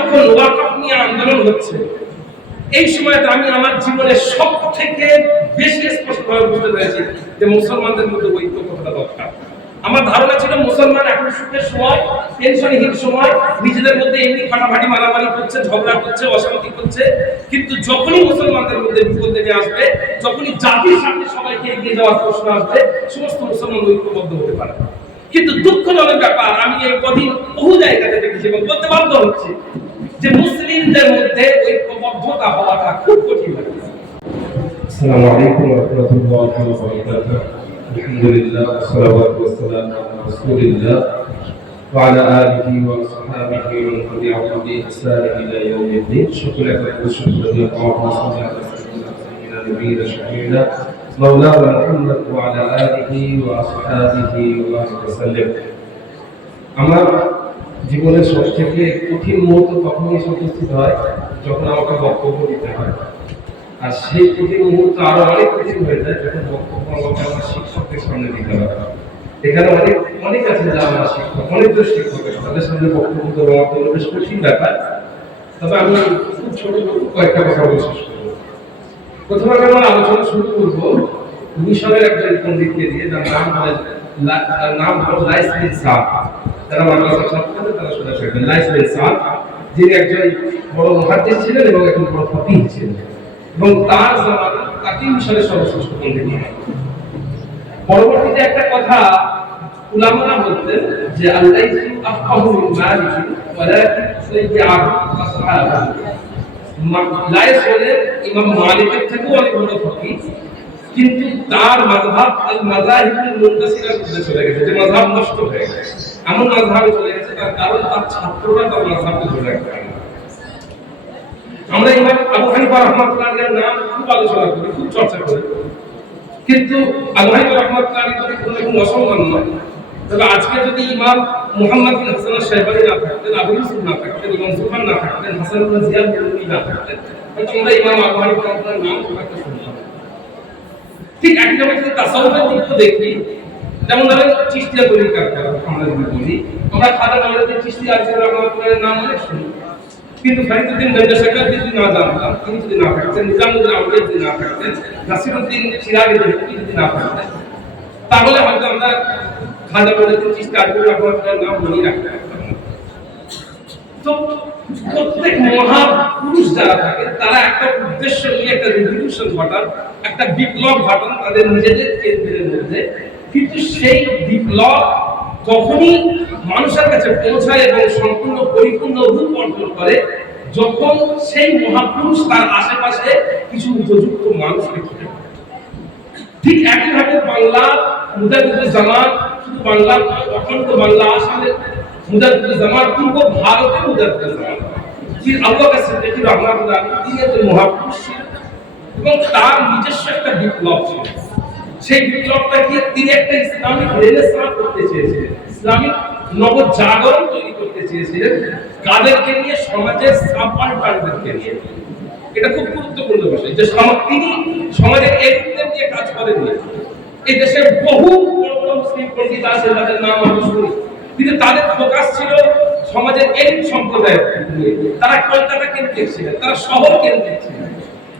যখন ওয়াকফ নিয়ে আন্দোলন হচ্ছে, এই সময়তে আমি আমার জীবনে সব থেকে বেশি স্পষ্টভাবে বুঝতে পেরেছি যে মুসলমানদের মধ্যে ঐক্য কতটা দরকার। আমার ধারণা ছিল মুসলমান এখন সুখের সময়, টেনশনহীন সময়, নিজেদের মধ্যে এমনি ফাটাফাটি মারামারি করছে, ঝগড়া করছে, অশান্তি করছে, কিন্তু যখনই মুসলমানদের মধ্যে বিপদ নেমে আসবে, যখনই জাতির সামনে সবাইকে এগিয়ে যাওয়ার প্রশ্ন আসবে, সমস্ত মুসলমান ঐক্যবদ্ধ হতে পারে। কিন্তু দুঃখজনক ব্যাপার, আমি এই কদিন বহু জায়গাতে দেখেছি এবং বলতে বাধ্য হচ্ছি যে মুসলিমদের মধ্যে ঐক্যবদ্ধতা হওয়াটা খুব কঠিন লাগে। আসসালামু আলাইকুম ওয়া রাহমাতুল্লাহি ওয়া বারাকাতুহু। আলহামদুলিল্লাহ ওয়াসসালাতু ওয়াসসালামু আলা রাসূলিল্লাহ ওয়া আলা আলিহি ওয়া আসহাবিহি ওয়া মান তাবি'আহুম বিইহসান ইলা ইয়াউমিদ্দিন। শুকরান লিল্লাহি আল্লাহুম্মা সাল্লি আলা সাইয়্যিদিনা নাবিয়িনা শাফি'িনা মাওলানা মুহাম্মদ ওয়া আলা আলিহি ওয়া আসহাবিহি ওয়া সাল্লাম। আমার জীবনের সবথেকে কঠিন মুহূর্ত তখনই উপস্থিত হয় যখন আমাকে বক্তব্য দিতে হয়, আর সেই কঠিন মুহূর্ত আরো অনেক কঠিন হয়ে যায় যখন বক্তব্য আমাকে আমার শিক্ষকদের সামনে দিতে হয়। এখানে অনেক আছে যারা আমার শিক্ষক, অনেকজন শিক্ষক আছে, তাদের সামনে বক্তব্য দেওয়া আমার জন্য বেশ কঠিন ব্যাপার। তবে আমি খুব ছোট কয়েকটা কথা বলে শেষ করবো। প্রথমে আমি আমার আলোচনা শুরু করবো মিশরের একজন পণ্ডিতকে দিয়ে, তার নাম হলো লাইস বিন সাদ। যারা মাদ্রাসার ছাত্র আছেন তারা শুনে থাকবেন, লাইস বিন সাদ, যিনি একজন বড় মুহাদ্দিস ছিলেন এবং একজন বড় ফাকিহ ছিলেন, এবং তার জামানা তাকে মিশরের সর্বশ্রেষ্ঠ পণ্ডিত মনে হয়। পরবর্তীতে একটা কথা উলামারা বলতেন যে আল্লাইসু আফকাহু মিন মালিক ওয়ালাকিন সাইয়্যাহু আসহাবু। লাইস হলেন ইমাম মালিকের থেকেও অনেক বড় ফাকিহ, কিন্তু তার মাযহাব আল মাযাহিবুল মুনতাসিরার মধ্যে চলে গেছে, যে মাযহাব নষ্ট হয়ে গেছে, এমন মাযহাবে চলে গেছে, তার কারণ তার ছাত্ররা তার মাযহাবকে ধরে রাখতে পারে না। আমরা ইমাম আবু হানিফা রাহমাতুল্লাহ আলাইহির নাম খুব আলোচনা করি, খুব চর্চা করি, কিন্তু আবু হানিফা রাহমাতুল্লাহ আলাইহি কোনো অসম্মান নয়। তবে আজকে যদি ইমাম মুহাম্মদ বিন হাসান আশ-শাইবানি না থাকতেন, আবু ইউসুফ না থাকতেন, ইমাম সুফিয়ান না থাকতেন, হাসান ইবনে জিয়াদ বিন না থাকতেন, হয়তো আমরা ইমাম আবু হানিফা রাহমাতুল্লাহর নাম খুব একটা শুনতাম না। ঠিক একইভাবে যদি তাসাউফের দিকটা দেখি, যেমন ধরেন চিশতিয়া তরিকার কথা আমরা যদি বলি, আমরা খাজা মাওলানা চিশতি আজকে রাহমাতুল্লাহর নাম অনেক শুনি, কিন্তু ফরিদউদ্দিন গঞ্জাশকর যদি না জানতাম, তিনি যদি না থাকতেন, নিজামুদ্দিন আউলিয়া যদি না থাকতেন, নাসিরউদ্দিন সিরাজি যদি না থাকতেন, তাহলে হয়তো আমরা খাজা মাওলানা চিশতি আজকে রাহমাতুল্লাহর নাম মনে রাখতে পারতাম না। তো প্রত্যেক মহাপুরুষ যারা থাকে তারা একটা উদ্দেশ্য নিয়ে একটা রিভলিউশন ঘটান, একটা বিপ্লব ঘটান তাদের নিজেদের কেন্দ্রের মধ্যে, কিন্তু সেই বিপ্লব তখনই মানুষের কাছে পৌঁছায় এবং সম্পূর্ণ পরিপূর্ণ রূপ অর্জন করে যখন সেই মহাপুরুষ তার আশেপাশে কিছু উপযুক্ত মানুষকে খুঁজে পায়। ঠিক একইভাবে বাংলা মুজাদ্দিদুজ্জামান, শুধু বাংলা অখণ্ড বাংলা আসলে মুজাদ্দিদুজ্জামান, পূর্ব ভারতে মুজাদ্দিদুজ্জামান আবু বকর সিদ্দিক রাহমাতুল্লাহ আলাইহি, তিনি একজন মহাপুরুষ ছিলেন এবং তার নিজস্ব একটা বিপ্লব ছিল। সেই বিপ্লবটাকে তিনি একটা ইসলামিক রেনেসাঁ করতে চেয়েছিলেন, ইসলামিক নবজাগরণ তৈরি করতে চেয়েছিলেন। কাদেরকে নিয়ে? সমাজের সাবঅর্ডিনেটদেরকে নিয়ে। এটা খুব গুরুত্বপূর্ণ বিষয় যে তিনি সমাজের এলিটদের নিয়ে কাজ করেননি। এই দেশের বহু বড় বড় মুসলিম পণ্ডিত আছে যাদের নাম আমরা শুনি, কিন্তু তাদের ফোকাস ছিল সমাজের এলিট সম্প্রদায়ের নিয়ে। তারা কলকাতা কেন্দ্রিক ছিলেন, তারা শহর কেন্দ্রিক ছিলেন।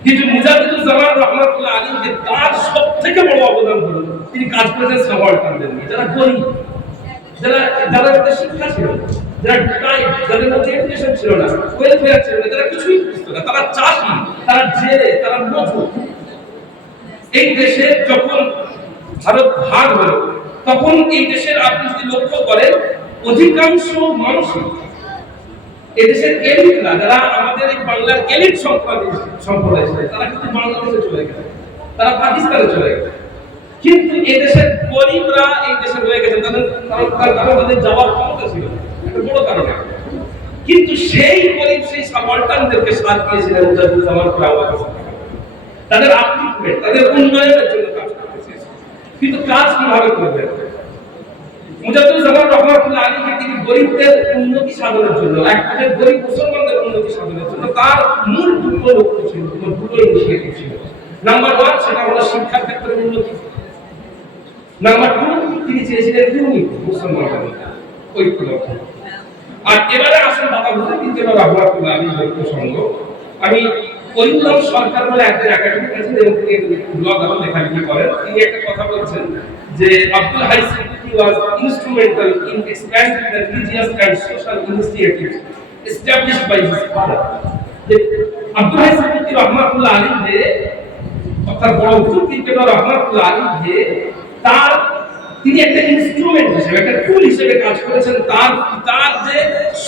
কিন্তু মুজাদ্দিদুজ্জামান রাহমাতুল্লাহ আলাইহি যে তার সবথেকে বড় অবদান হলো তিনি কাজ করেছেন সাবঅর্ডিনেটদের নিয়ে, যারা গরিব, যাদের শিক্ষা ছিল, যাদের মধ্যে এডুকেশন ছিল না, ওয়েলফেয়ার ছিল না, যারা কিছুই বুঝতো না, তারা চাষি, তারা জেলে, তারা মজুর। এই দেশে যখন ভারত ভাগ হলো তখন এই দেশের আপনি যদি লক্ষ্য করেন অধিকাংশ মানুষই এদেশের এলিটরা, যারা আমাদের এই বাংলার এলিট সম্প্রদায় ছিল, তারা কিন্তু বাংলাদেশে চলে গেছে, তারা পাকিস্তানে চলে গেছে। কিন্তু এদেশের গরিবরা এই দেশে রয়ে গেছে, তাদের যাওয়ার ক্ষমতা ছিল একটা বড় কারণ। কিন্তু সেই গরিব, সেই সাবঅর্ডিনেটদেরকে সাথ দিয়েছিলেন মুজাদ্দিদুজ্জামান রাহমাতুল্লাহ, তাদের আপলিফমেন্ট, তাদের উন্নয়নের জন্য কাজ করতে চেয়েছিলেন। কিন্তু কাজ কিভাবে করবেন? মুজাদ্দিদুজ্জামান রাহমাতুল্লাহ আলাইহি তিনি গরিবদের উন্নতি সাধনের জন্য, একদিকে গরিব মুসলমানদের উন্নতি সাধনের জন্য তার মূল দুটো লক্ষ্য ছিল, দুটো ইনিশিয়েটিভ ছিল। নাম্বার 1 সেটা হলো শিক্ষা ক্ষেত্রে উন্নতি। নাম্বার 2 তিনি চেয়েছিলেন ইউনিটি, মুসলমানদের ঐক্য। আর এবারে আসল বাধা হচ্ছে কিন্তু বিজ্ঞান রহমাতুল্লাহ আলাইহি ঐক্য সংঘ। আমি কলিমুল্লাহ সরকার বলে একজন একাডেমিক আছেন এবং তিনি ব্লগ এবং লেখালেখি করেন। তিনি একটা কথা বলছেন যে Abdul Hai Siddiqui was instrumental in expanding the religious and social initiatives established by his father. Abdul Hai Siddiqui রহমাতুল্লাহ আলাইহি যে অর্থাৎ বড় হুজুর বিজ্ঞান রহমাতুল্লাহ আলাইহি যে তিনি একটা ইনস্ট্রুমেন্ট হিসেবে একটা টুল হিসেবে কাজ করেছেন তার যে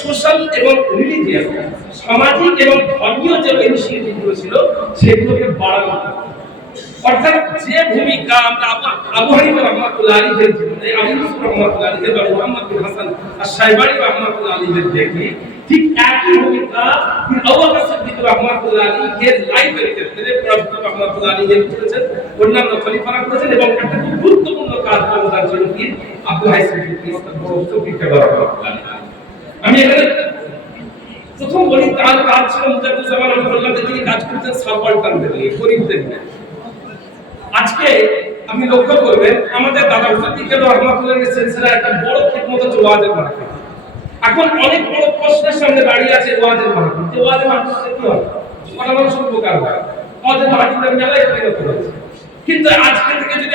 সোশ্যাল এবং রিলিজিয়াস সামাজিক এবং ধর্মীয় যে ইনিশিয়েটিভগুলো ছিল সেগুলোকে বাড়ানো। অর্থাৎ যে ভূমিকা আমরা আবু হানিফা রাহমাতুল্লাহ আলাইহির জীবনে, আবু ইউসুফ রাহমাতুল্লাহ আলাইহির বা মুহাম্মদ বিন হাসান আশ-শাইবানি রাহমাতুল্লাহ আলাইহির দেখি, ঠিক একই ভূমিকা আবু বকর সিদ্দিক রাহমাতুল্লাহ আলাইহির লাইফের ক্ষেত্রে প্রফেসর রাহমাতুল্লাহ আলাইহি করেছেন, অন্যান্য খলিফারা করেছেন এবং একটা খুব গুরুত্বপূর্ণ কাজ অবদান ছিল কি আব্দুল হাই সিদ্দিকী রাহমাতুল্লাহ আলাইহি। আমি এখানে প্রথম বলি তার কাজ ছিল মুজাদ্দিদুজ্জামান রাহমাতুল্লাহ তিনি কাজ করতেন সাবঅল্টারদের নিয়ে, গরিবদের নিয়ে। আজকে আপনি লক্ষ্য করবেন আমাদের দাদা হুজুর বিজ্ঞান রহমাতুল্লাহের সিলসিলা একটা বড় খিদমত হচ্ছে ওয়াজের মাহফিল। এখন অনেক বড় প্রশ্নের সামনে দাঁড়িয়ে আছে ওয়াজের মাহফিল। যে ওয়াজের মাহফিল কি হয়? কটা মানুষ উপকার হয়, ওয়াজের মাহফিলের মেলায় পরিণত হয়েছে। কিন্তু আজকে থেকে যদি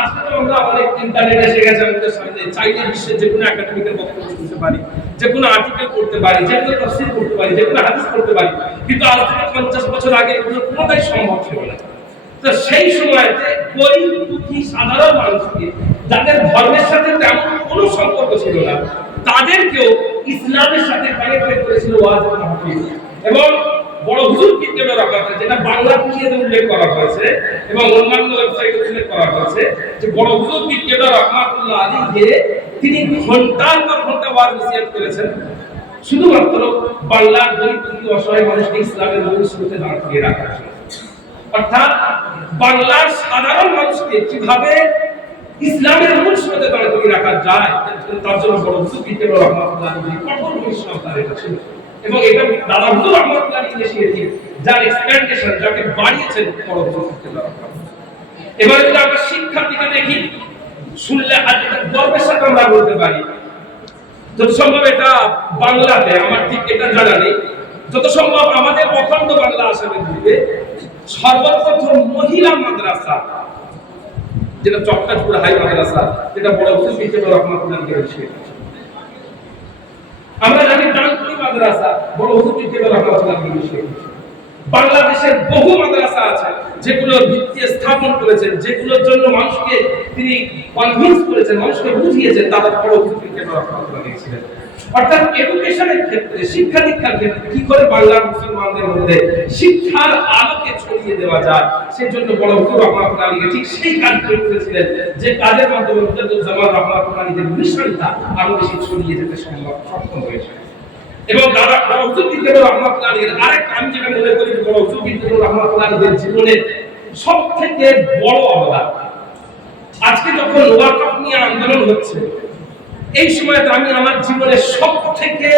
আজকে তো আমরা অনেক ইন্টারনেট এসে গেছে আমাদের সামনে, চাইলে বিশ্বের যে কোনো একাডেমিকের বক্তব্য শুনতে পারি, যে কোনো আর্টিকেল পড়তে পারি, যে কোনো তাফসীর পড়তে পারি, যে কোনো হাদিস পড়তে পারি। কিন্তু আজ থেকে 50 বছর আগে এগুলো কোনোটাই সম্ভব ছিল না। তো সেই সময়তে গরিব দুঃখী সাধারণ মানুষকে, যাদের ধর্মের সাথে তেমন কোনো সম্পর্ক ছিল না, তাদেরকেও ইসলামের সাথে কানেক্ট করেছিল ওয়াজের মাহফিল। এবং বড় হুজুর বিজ্ঞান রহমাতুল্লাহ, যেটা বাংলা পিএতে উল্লেখ করা হয়েছে এবং অন্যান্য ওয়েবসাইটে উল্লেখ করা হয়েছে, যে বড় হুজুর বিজ্ঞান রহমাতুল্লাহ আলাইহি তিনি ঘন্টার পর ঘন্টা ওয়াজ নসিহত করেছেন, শুধুমাত্র বাংলার গরিব দুঃখী অসহায় মানুষকে ইসলামের মূল স্রোতে দাঁড়িয়ে রাখার জন্য। অর্থাৎ বাংলার সাধারণ মানুষকে কিভাবে ইসলামের মূল স্রোতে দাঁড়িয়ে রাখা যায় তার জন্য বড় হুজুর বিজ্ঞান রহমাতুল্লাহ আলাইহি কঠোর পরিশ্রম তার এটা ছিল। এবং এটা দাদা হুজুর রহমাতুল্লাহ আলাইহি ইনিশিয়েটিভ, যার এক্সপ্যান্ডেশন, যাকে বাড়িয়েছেন বড় হুজুর বিজ্ঞান রহমাতুল্লাহ। এবার যদি আমরা শিক্ষার দিকে দেখি, শুনলে আজ গর্বের সাথে আমরা বলতে পারি, যত সম্ভব এটা বাংলাতে, আমার ঠিক এটা জানা নেই, যত সম্ভব আমাদের অখণ্ড বাংলা আসামের দিকে সর্বপ্রথম মহিলা মাদ্রাসা, যেটা চট্টগ্রাম হাই মাদ্রাসা, যেটা বড় হুজুর বিজ্ঞান রহমাতুল্লাহ আলাইহি। আমরা জানি ডানকুনি মাদ্রাসা বড় হুজুর বিজ্ঞান রহমাতুল্লাহ আলাইহি। বাংলাদেশের বহু মাদ্রাসা আছে যেগুলো ভিত্তি স্থাপন করেছেন, যেগুলোর জন্য মানুষকে তিনি কনভিন্স করেছেন, মানুষকে বুঝিয়েছেন, তারা বড় হুজুর বিজ্ঞান রহমাতুল্লাহ আলাইহি ছিলেন। অর্থাৎ এডুকেশনের ক্ষেত্রে, শিক্ষা দীক্ষার ক্ষেত্রে কি করে বাংলার মুসলমানদের মধ্যে শিক্ষার আলোকে ছড়িয়ে দেওয়া যায়, সেজন্য বড় হুজুর রহমাতুল্লাহ আলাইহি ঠিক সেই কাজ করেছিলেন, যে কাজের মাধ্যমে মুজাদ্দিদুজ্জামান রহমাতুল্লাহ আলাইহির মিশনটা আরো বেশি ছড়িয়ে যেতে সক্ষম হয়েছে। এবং দাদা বড় হুজুর বিজ্ঞান রহমাতুল্লাহ আলাইহির আরেকটা আমি যেটা মনে করি, বড় হুজুর বিজ্ঞান রহমাতুল্লাহ আলাইহির জীবনের সবথেকে বড় অবদান, আজকে যখন ওয়াকফ নিয়ে আন্দোলন হচ্ছে, এই সময়তে আমি আমার জীবনের সবথেকে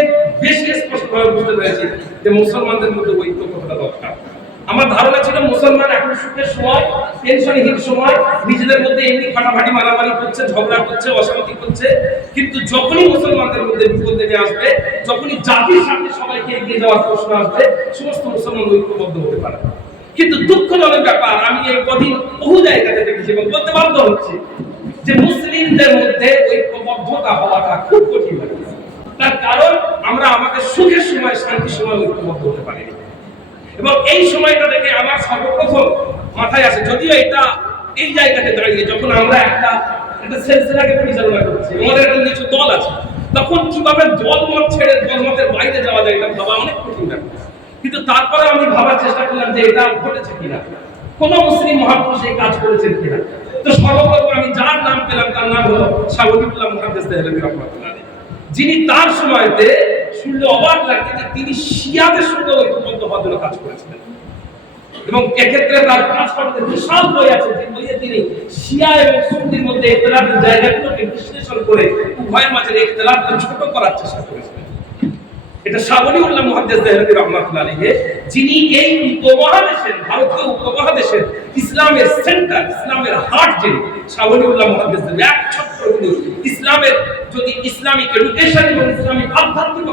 বেশি স্পষ্টভাবে বুঝতে পেরেছি যে মুসলমানদের মধ্যে ঐক্য কতটা দরকার। আমার ধারণা ছিল মুসলমান এখন সুখের সময়, টেনশনহীন সময়, নিজেদের মধ্যে এমনি ফাটাফাটি মারামারি করছে, ঝগড়া করছে, অশান্তি করছে। কিন্তু যখনই মুসলমানদের মধ্যে বিপদ নেমে আসবে, যখনই জাতির সামনে সবাইকে এগিয়ে যাওয়ার প্রশ্ন আসবে, সমস্ত মুসলমান ঐক্যবদ্ধ হতে পারে। কিন্তু দুঃখজনক ব্যাপার, আমি এই কদিন বহু জায়গাতে দেখেছি এবং বলতে বাধ্য হচ্ছি যে মুসলিমদের মধ্যে ঐক্যবদ্ধতা হওয়াটা খুব কঠিন লাগে। তার কারণ আমরা আমাদের সুখের সময়, শান্তির সময় ঐক্যবদ্ধ হতে পারিনি। এবং এই সময়টা দেখে আমার সর্বপ্রথম মাথায় আসে, যদিও এটা এই জায়গাতে দাঁড়িয়ে যখন আমরা একটা সিলসিলাকে পরিচালনা করছি, আমাদের একটা কিছু দল আছে, তখন কিভাবে দলমত ছেড়ে দলমতের বাইরে যাওয়া যায় এটা ভাবা অনেক কঠিন ব্যাপার। কিন্তু তারপরে আমি ভাবার চেষ্টা করলাম যে এটা ঘটেছে কিনা, কোন মুসলিম মহাপুরুষ এই কাজ করেছেন কিনা। তো সর্বপ্রথম আমি যার নাম পেলাম তার নাম হলো শাহ ওলিউল্লাহ মুহাদ্দিস দেহলভী রাহমাতুল্লাহ আলাইহি, যিনি তার সময়তে শুনলে অবাক লাগে যে তিনি শিয়াদের সঙ্গে ঐক্যবদ্ধ হওয়ার জন্য কাজ করেছিলেন। এবং এক্ষেত্রে তার কাজ করতে বিশাল বই আছে, যে বইয়ে তিনি শিয়া এবং সুন্নির মধ্যে ইখতিলাফের জায়গাগুলোকে বিশ্লেষণ করে উভয়ের মাঝে ইখতিলাফকে ছোট করার চেষ্টা করেছিলেন। এটা শাহ ওলিউল্লাহ মুহাদ্দিস দেহলভী রাহমাতুল্লাহ আলাইহি, যিনি এই উপমহাদেশের, ভারতীয় উপমহাদেশের ইসলামের সেন্টার, ইসলামের হার্ট, যিনি শাহ ওলিউল্লাহ মুহাদ্দিস দেহলভী, এক ছত্র ইসলামের, যদি ইসলামিক এডুকেশন এবং ইসলামিক আধ্যাত্মিকতা